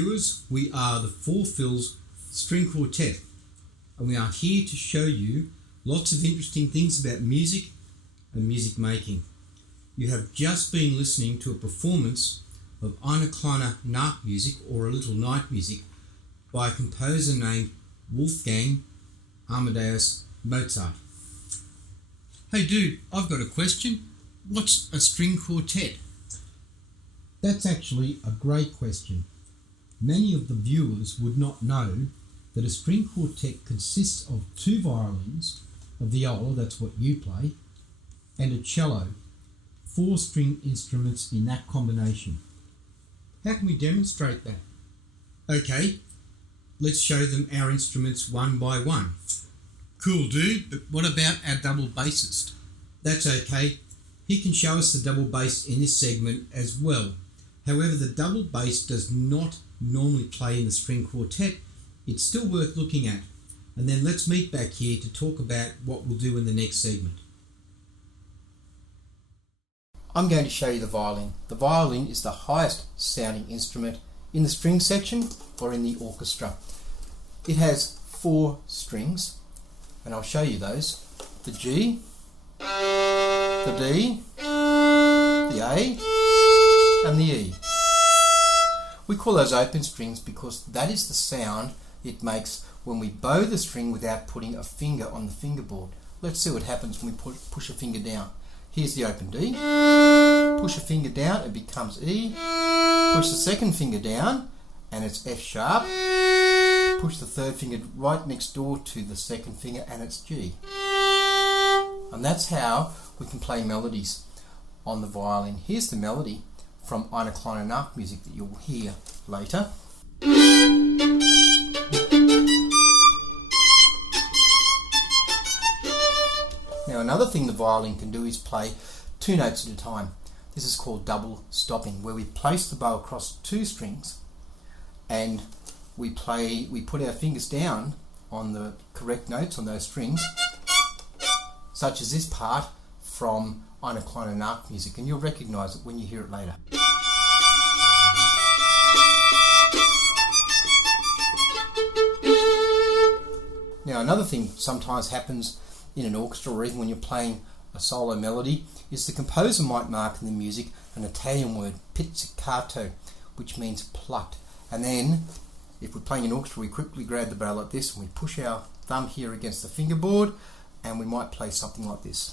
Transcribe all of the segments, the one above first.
viewers, we are the Four Fills String Quartet, and we are here to show you lots of interesting things about music and music making. You have just been listening to a performance of Eine kleine Nachtmusik, or A Little Night Music, by a composer named Wolfgang Amadeus Mozart. Hey dude, I've got a question. What's a string quartet? That's actually a great question. Many of the viewers would not know that a string quartet consists of two violins, a viola, that's what you play, and a cello, four string instruments in that combination. How can we demonstrate that? Okay, let's show them our instruments one by one. Cool dude, but what about our double bassist? That's okay, he can show us the double bass in this segment as well. However, the double bass does not normally play in the string quartet. It's still worth looking at. And then let's meet back here to talk about what we'll do in the next segment. I'm going to show you the violin. The violin is the highest sounding instrument in the string section or in the orchestra. It has four strings, and I'll show you those. The G, the D, the A, and the E. We call those open strings because that is the sound it makes when we bow the string without putting a finger on the fingerboard. Let's see what happens when we push a finger down. Here's the open D. Push a finger down, it becomes E. Push the second finger down, and it's F sharp. Push the third finger right next door to the second finger, and it's G. And that's how we can play melodies on the violin. Here's the melody from Eine kleine Nachtmusik that you'll hear later. Now another thing the violin can do is play two notes at a time. This is called double stopping, where we place the bow across two strings and we put our fingers down on the correct notes on those strings, such as this part from Eine kleine Nachtmusik, and you'll recognise it when you hear it later. Now another thing sometimes happens in an orchestra, or even when you're playing a solo melody, is the composer might mark in the music an Italian word, pizzicato, which means plucked. And then, if we're playing an orchestra, we quickly grab the bow like this and we push our thumb here against the fingerboard, and we might play something like this.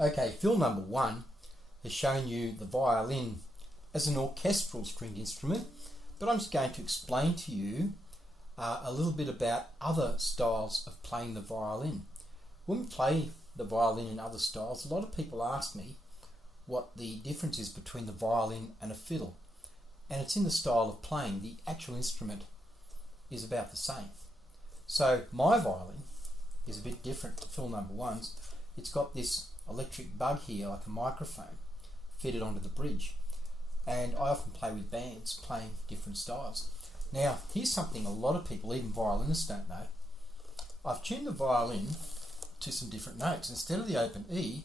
Okay, fill number one has shown you the violin as an orchestral stringed instrument, but I'm just going to explain to you a little bit about other styles of playing the violin. When we play the violin in other styles, a lot of people ask me what the difference is between the violin and a fiddle, and it's in the style of playing. The actual instrument is about the same. So my violin is a bit different to fill number one's. It's got this electric bug here, like a microphone, fitted onto the bridge. And I often play with bands playing different styles. Now, here's something a lot of people, even violinists, don't know. I've tuned the violin to some different notes. Instead of the open E,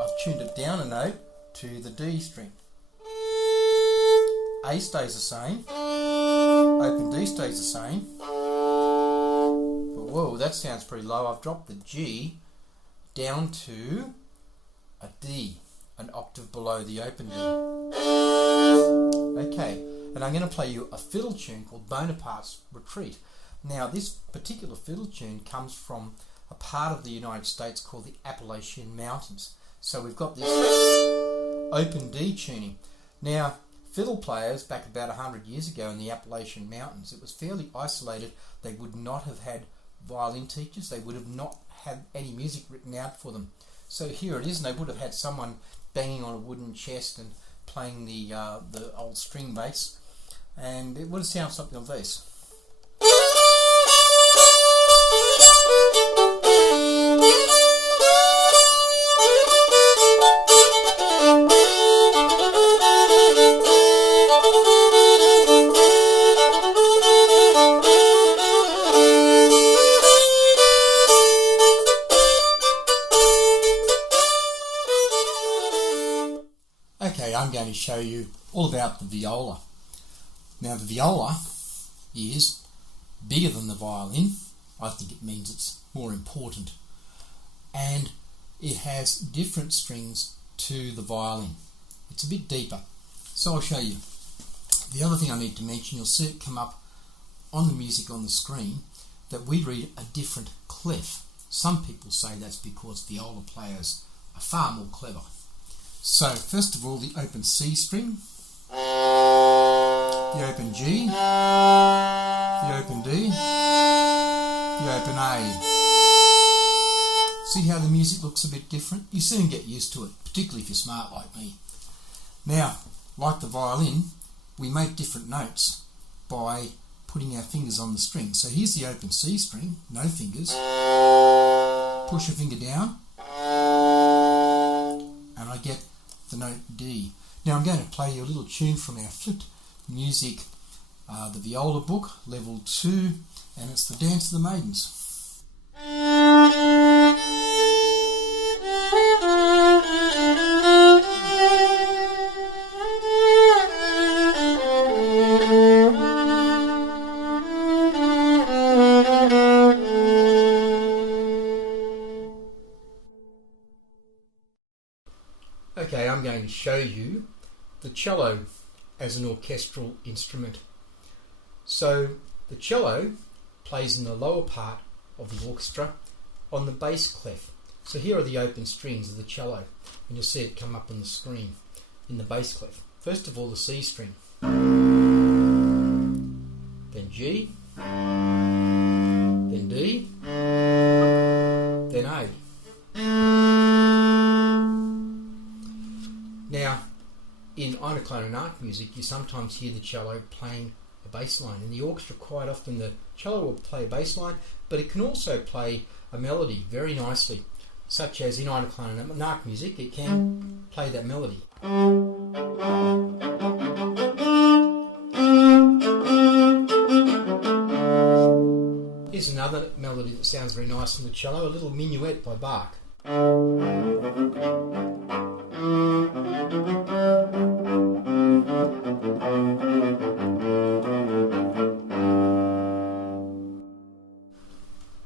I've tuned it down a note to the D string. A stays the same, open D stays the same. But whoa, that sounds pretty low. I've dropped the G down to a D, an octave below the open D. Okay, and I'm going to play you a fiddle tune called Bonaparte's Retreat. Now, this particular fiddle tune comes from a part of the United States called the Appalachian Mountains. So we've got this open D tuning. Now, fiddle players back about 100 years ago in the Appalachian Mountains, it was fairly isolated. They would not have had violin teachers. They would have not had any music written out for them. So here it is, and they would have had someone banging on a wooden chest and playing the old string bass, and it would have sounded something like this. I'm going to show you all about the viola. Now the viola is bigger than the violin. I think it means it's more important. And it has different strings to the violin. It's a bit deeper. So I'll show you. The other thing I need to mention, you'll see it come up on the music on the screen, that we read a different clef. Some people say that's because viola players are far more clever. So first of all, the open C string, the open G, the open D, the open A. See how the music looks a bit different? You soon get used to it, particularly if you're smart like me. Now, like the violin, we make different notes by putting our fingers on the string. So here's the open C string, no fingers. Push a finger down, and I get the note D. Now I'm going to play you a little tune from our flute music, the viola book, level 2, and it's the Dance of the Maidens. Okay, I'm going to show you the cello as an orchestral instrument. So the cello plays in the lower part of the orchestra on the bass clef. So here are the open strings of the cello, and you'll see it come up on the screen in the bass clef. First of all, the C string, then G, then D, then A. Now, in Einoclone and Arc music, you sometimes hear the cello playing a bass line. In the orchestra, quite often the cello will play a bass line, but it can also play a melody very nicely, such as in Einoclone and Arc music, it can play that melody. Here's another melody that sounds very nice on the cello, a little minuet by Bach.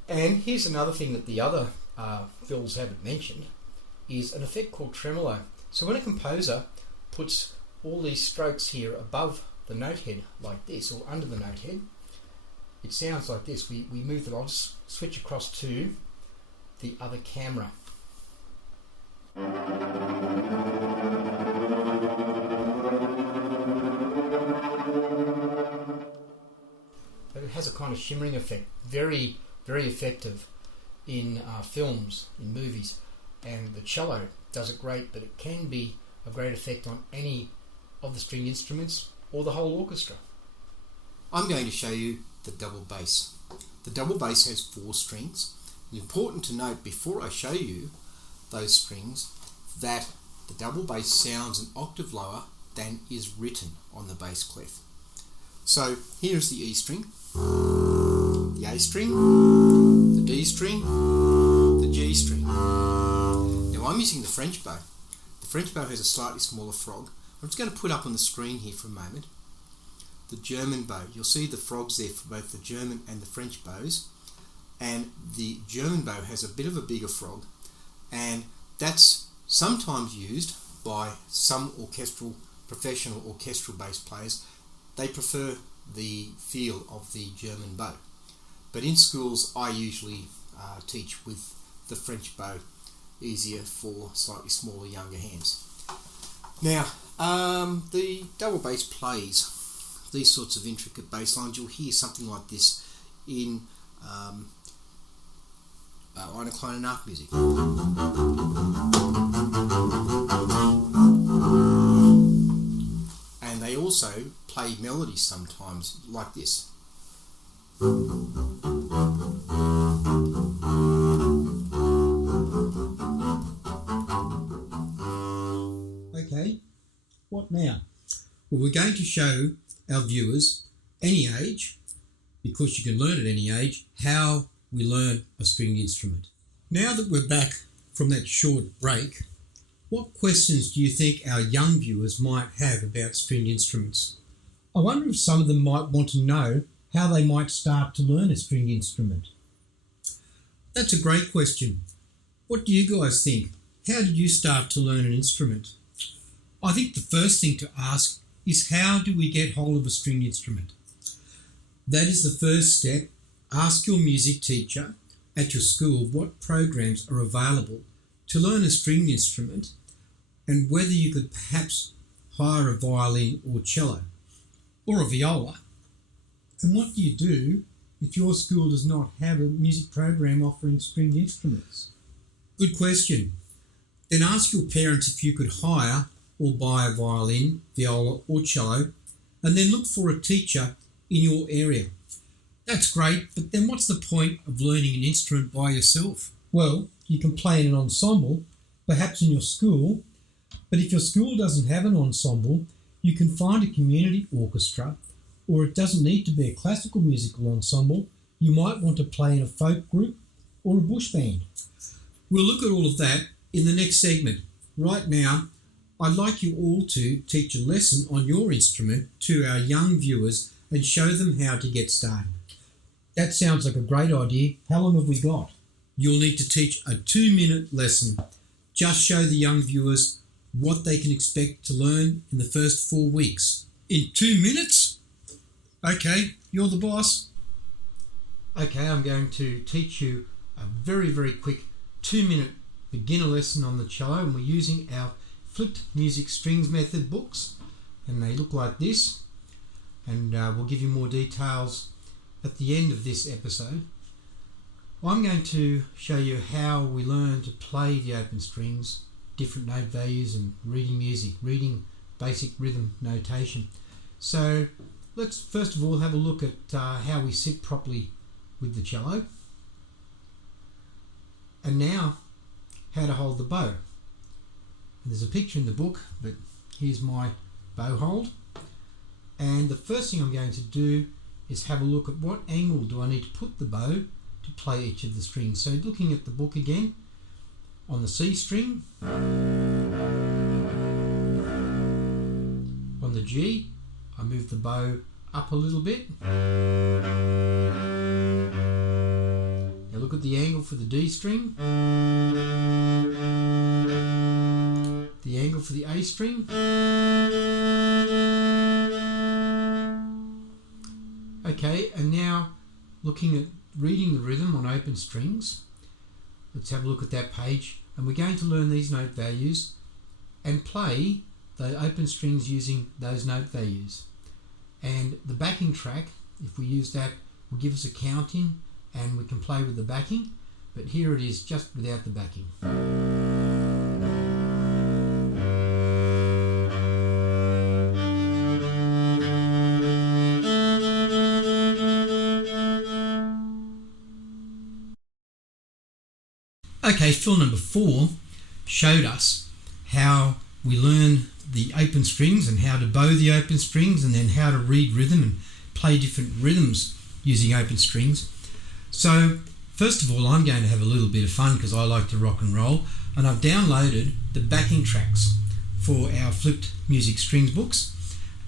And here's another thing that the other fills haven't mentioned, is an effect called tremolo. So when a composer puts all these strokes here above the note head like this, or under the note head, it sounds like this. We move them. I'll just switch across to the other camera. But it has a kind of shimmering effect, very, very effective in films, in movies, and the cello does it great, but it can be a great effect on any of the string instruments or the whole orchestra. I'm going to show you the double bass. The double bass has 4 strings. It's important to note before I show you those strings that the double bass sounds an octave lower than is written on the bass clef. So here's the E string, the A string, the D string, the G string. Now I'm using the French bow. The French bow has a slightly smaller frog. I'm just going to put up on the screen here for a moment the German bow. You'll see the frogs there for both the German and the French bows, and the German bow has a bit of a bigger frog, and that's sometimes used by some professional orchestral bass players. They prefer the feel of the German bow, but in schools I usually teach with the French bow, easier for slightly smaller younger hands. Now the double bass plays these sorts of intricate bass lines. You'll hear something like this in Einoclone and Arc music. And they also play melodies sometimes like this. Okay, what now? Well, we're going to show our viewers, any age, because you can learn at any age, how we learn a stringed instrument. Now that we're back from that short break, What questions do you think our young viewers might have about stringed instruments? I wonder if some of them might want to know how they might start to learn a stringed instrument. That's a great question. What do you guys think? How did you start to learn an instrument? I think the first thing to ask is, how do we get hold of a stringed instrument? That is the first step. Ask your music teacher at your school what programs are available to learn a stringed instrument and whether you could perhaps hire a violin or cello or a viola. And what do you do if your school does not have a music program offering stringed instruments? Good question. Then ask your parents if you could hire or buy a violin, viola or cello, and then look for a teacher in your area. That's great, but then what's the point of learning an instrument by yourself? Well, you can play in an ensemble, perhaps in your school, but if your school doesn't have an ensemble, you can find a community orchestra, or it doesn't need to be a classical musical ensemble. You might want to play in a folk group or a bush band. We'll look at all of that in the next segment. Right now, I'd like you all to teach a lesson on your instrument to our young viewers and show them how to get started. That sounds like a great idea. How long have we got? You'll need to teach a 2-minute lesson. Just show the young viewers what they can expect to learn in the first 4 weeks. In 2 minutes? Okay, you're the boss. Okay, I'm going to teach you a very, very quick 2-minute beginner lesson on the cello, and we're using our Flipped Music Strings Method books, and they look like this, and we'll give you more details at the end of this episode. I'm going to show you how we learn to play the open strings, different note values, and reading music, reading basic rhythm notation. So let's first of all have a look at how we sit properly with the cello, and now how to hold the bow. And there's a picture in the book, but here's my bow hold, and the first thing I'm going to do is have a look at what angle do I need to put the bow to play each of the strings. So looking at the book again, on the C string, on the G, I move the bow up a little bit. Now look at the angle for the D string, the angle for the A string, okay, and now looking at reading the rhythm on open strings, let's have a look at that page, and we're going to learn these note values and play the open strings using those note values. And the backing track, if we use that, will give us a counting and we can play with the backing, but here it is just without the backing. Okay, fill number 4 showed us how we learn the open strings and how to bow the open strings, and then how to read rhythm and play different rhythms using open strings. So first of all, I'm going to have a little bit of fun because I like to rock and roll, and I've downloaded the backing tracks for our Flipped Music Strings books,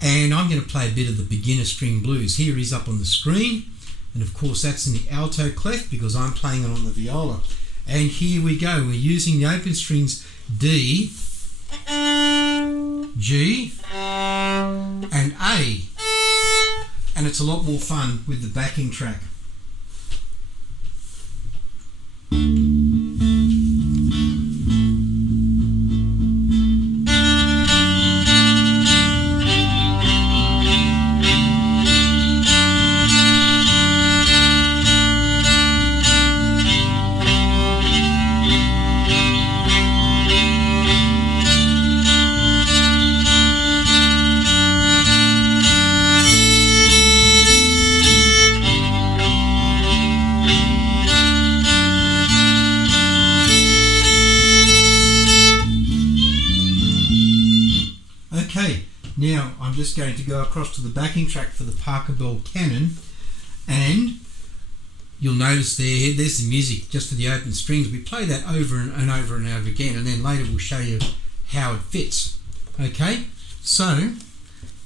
and I'm going to play a bit of the beginner string blues. Here he's up on the screen, and of course that's in the alto clef because I'm playing it on the viola. And here we go, we're using the open strings D, G and A, and it's a lot more fun with the backing track. Okay, now I'm just going to go across to the backing track for the Parker Bell Canon, and you'll notice there's the music just for the open strings. We play that over and over and over again, and then later we'll show you how it fits. Okay, so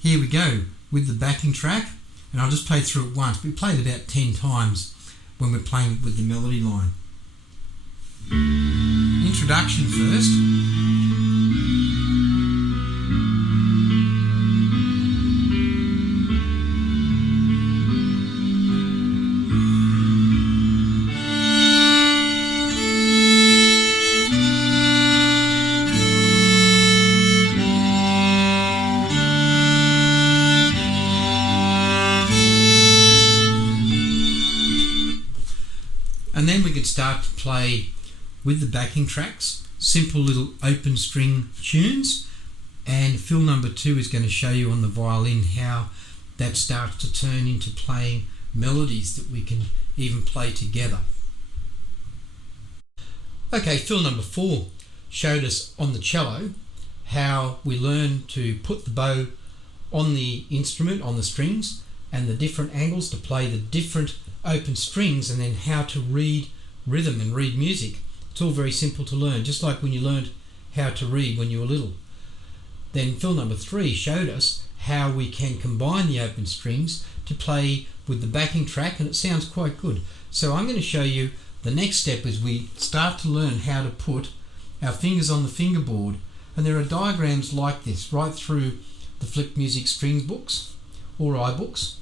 here we go with the backing track, and I'll just play through it once. We played it about 10 times when we're playing it with the melody line. Introduction first. And then we can start to play with the backing tracks, simple little open string tunes. And fill number 2 is going to show you on the violin how that starts to turn into playing melodies that we can even play together. Okay, fill number 4 showed us on the cello how we learn to put the bow on the instrument, on the strings, and the different angles to play the different open strings, and then how to read rhythm and read music. It's all very simple to learn, just like when you learned how to read when you were little. Then fill number 3 showed us how we can combine the open strings to play with the backing track, and it sounds quite good. So I'm going to show you the next step as we start to learn how to put our fingers on the fingerboard. And there are diagrams like this right through the Flip Music Strings books or iBooks.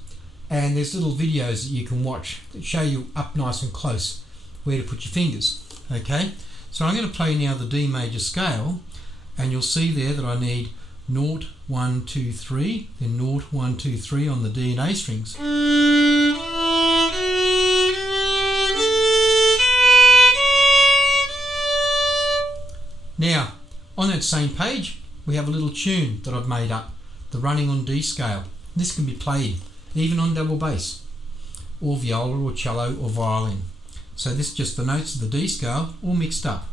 And there's little videos that you can watch that show you up nice and close where to put your fingers. Okay, so I'm going to play now the D major scale, and you'll see there that I need 0, 1, 2, 3, then 0, 1, 2, 3 on the D and A strings. Now, on that same page, we have a little tune that I've made up, the Running on D scale. This can be played even on double bass, or viola, or cello, or violin. So this is just the notes of the D scale, all mixed up.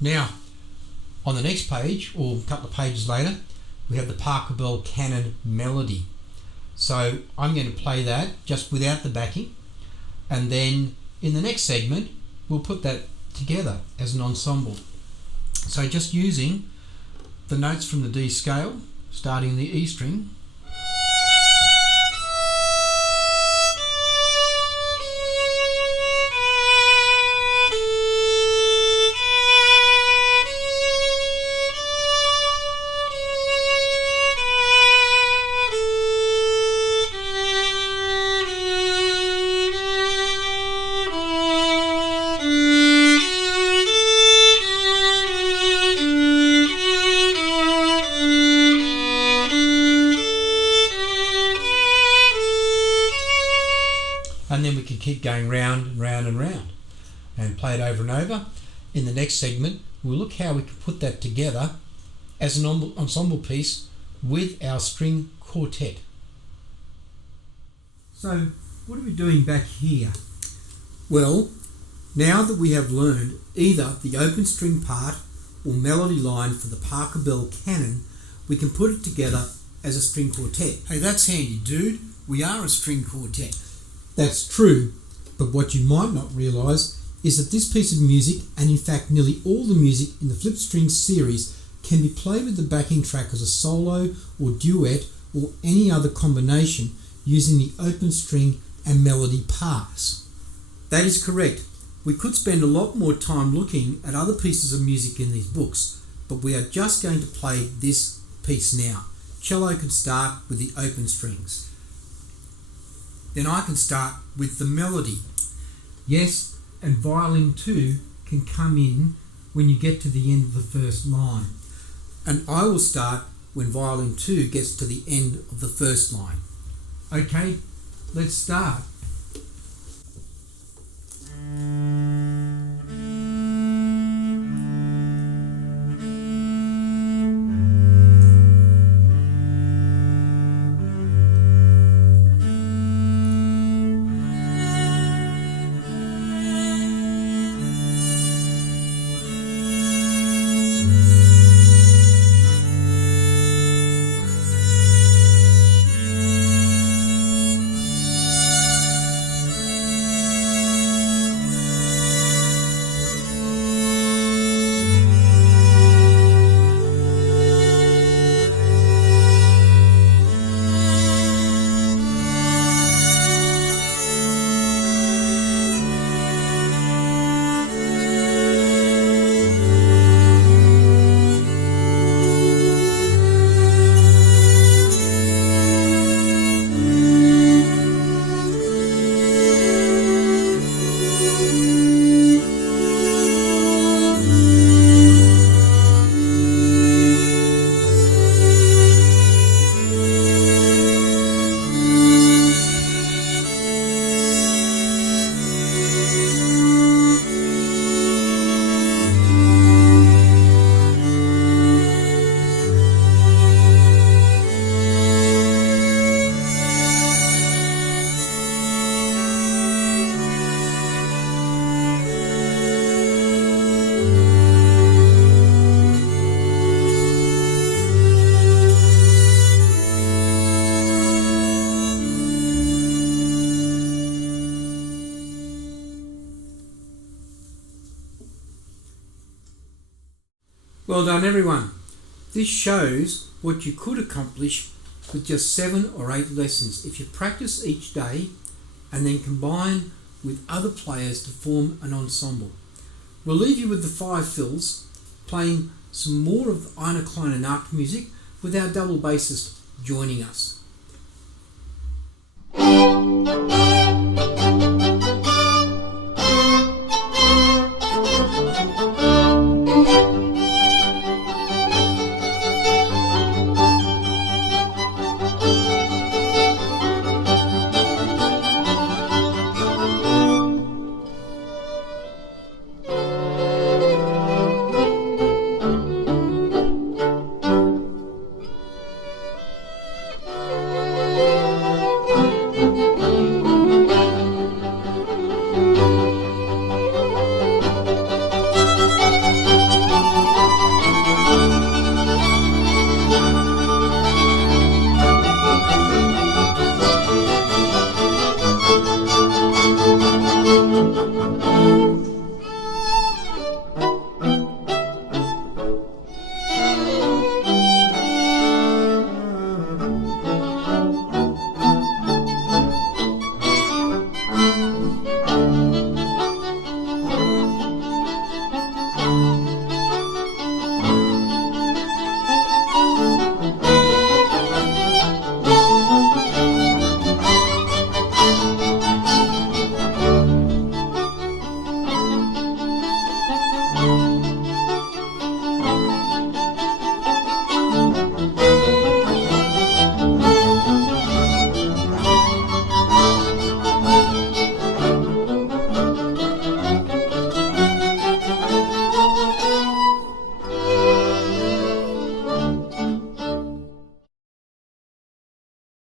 Now, on the next page, or a couple of pages later, we have the Parker Bell Canon melody. So I'm going to play that just without the backing, and then in the next segment we'll put that together as an ensemble. So just using the notes from the D scale, starting the E string, and then we can keep going round and round and round and play it over and over. In the next segment, we'll look how we can put that together as an ensemble piece with our string quartet. So, what are we doing back here? Well, now that we have learned either the open string part or melody line for the Parker Bell Canon, we can put it together as a string quartet. Hey, that's handy, dude. We are a string quartet. That's true, but what you might not realise is that this piece of music, and in fact nearly all the music in the Flip Strings series, can be played with the backing track as a solo or duet or any other combination using the open string and melody parts. That is correct. We could spend a lot more time looking at other pieces of music in these books, but we are just going to play this piece now. Cello can start with the open strings. Then I can start with the melody. Yes, and violin too can come in when you get to the end of the first line. And I will start when violin 2 gets to the end of the first line. Okay, let's start. Well done, everyone. This shows what you could accomplish with just 7 or 8 lessons if you practice each day and then combine with other players to form an ensemble. We'll leave you with the 5 fills, playing some more of Eine kleine Nacht music with our double bassist joining us.